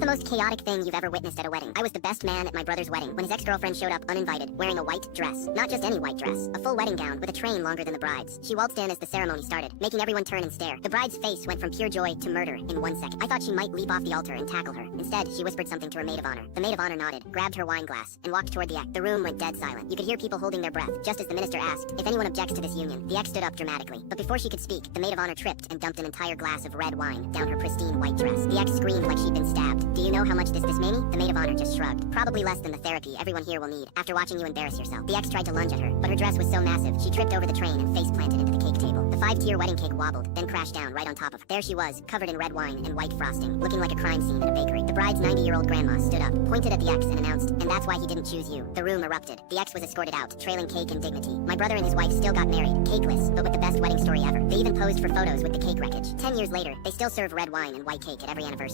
What's the most chaotic thing you've ever witnessed at a wedding? I was the best man at my brother's wedding when his ex-girlfriend showed up uninvited, wearing a white dress. Not just any white dress, a full wedding gown with a train longer than the bride's. She waltzed in as the ceremony started, making everyone turn and stare. The bride's face went from pure joy to murder in 1 second. I thought she might leap off the altar and tackle her. Instead, she whispered something to her maid of honor. The maid of honor nodded, grabbed her wine glass, and walked toward the ex. The room went dead silent. You could hear people holding their breath, just as the minister asked if anyone objects to this union. The ex stood up dramatically, but before she could speak, the maid of honor tripped and dumped an entire glass of red wine down her pristine white dress. The ex screamed like she'd been stabbed. Do you know how much this dismayed me? The maid of honor just shrugged. Probably less than the therapy everyone here will need after watching you embarrass yourself. The ex tried to lunge at her, but her dress was so massive, she tripped over the train and face planted into the cake table. The 5-tier wedding cake wobbled, then crashed down right on top of her. There she was, covered in red wine and white frosting, looking like a crime scene at a bakery. The bride's 90-year-old grandma stood up, pointed at the ex and announced, "And that's why he didn't choose you." The room erupted. The ex was escorted out, trailing cake and dignity. My brother and his wife still got married, cakeless, but with the best wedding story ever. They even posed for photos with the cake wreckage. 10 years later, they still serve red wine and white cake at every anniversary.